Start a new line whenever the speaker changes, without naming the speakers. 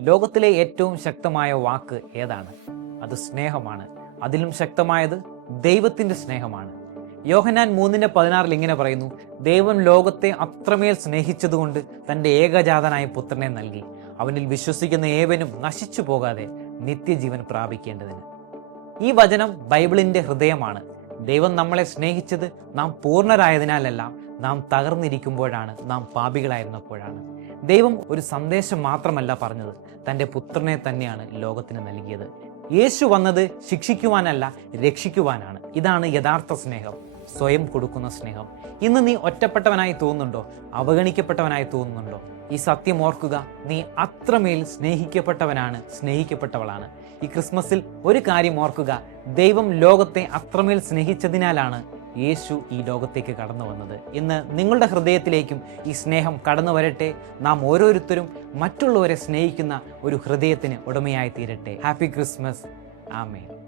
ലോകത്തിലെ ഏറ്റവും ശക്തമായ വാക്ക് ഏതാണ്? അത് സ്നേഹമാണ്. അതിലും ശക്തമായത് ദൈവത്തിന്റെ സ്നേഹമാണ്. യോഹനാൻ മൂന്നിന്റെ പതിനാറിൽ ഇങ്ങനെ പറയുന്നു ദൈവം ലോകത്തെ അത്രമേൽ സ്നേഹിച്ചതുകൊണ്ട് തന്റെ ഏകജാതനായ പുത്രനെ നൽകി. അവനിൽ വിശ്വസിക്കുന്ന ഏവനും നശിച്ചു പോകാതെ നിത്യജീവൻ പ്രാപിക്കേണ്ടതിന്. ഈ വചനം ബൈബിളിന്റെ ഹൃദയമാണ്. ദൈവം നമ്മളെ സ്നേഹിച്ചത് നാം പൂർണരായതിനാലല്ല നാം തകർന്നിരിക്കുമ്പോഴാണ് നാം പാപികളായിരുന്നപ്പോഴാണ്. ദൈവം ഒരു സന്ദേശം മാത്രമല്ല പറഞ്ഞത് തന്റെ പുത്രനെ തന്നെയാണ് ലോകത്തിന് നൽകിയത്. യേശു വന്നത് ശിക്ഷിക്കുവാനല്ല രക്ഷിക്കുവാനാണ്. ഇതാണ് യഥാർത്ഥ സ്നേഹം സ്വയം കൊടുക്കുന്ന സ്നേഹം. ഇന്ന് നീ ഒറ്റപ്പെട്ടവനായി തോന്നുന്നുണ്ടോ? അവഗണിക്കപ്പെട്ടവനായി തോന്നുന്നുണ്ടോ? ഈ സത്യം ഓർക്കുക നീ അത്രമേൽ സ്നേഹിക്കപ്പെട്ടവനാണ് സ്നേഹിക്കപ്പെട്ടവളാണ്. ഈ ക്രിസ്മസിൽ ഒരു കാര്യം ഓർക്കുക ദൈവം ലോകത്തെ അത്രമേൽ സ്നേഹിച്ചതിനാലാണ് യേശു ഈ ലോകത്തേക്ക് കടന്നു വന്നത്. ഇന്ന് നിങ്ങളുടെ ഹൃദയത്തിലേക്കും ഈ സ്നേഹം കടന്നു വരട്ടെ. നാം ഓരോരുത്തരും മറ്റുള്ളവരെ സ്നേഹിക്കുന്ന ഒരു ഹൃദയത്തിന് ഉടമയായി തീരട്ടെ ഹാപ്പി ക്രിസ്മസ് ആമേ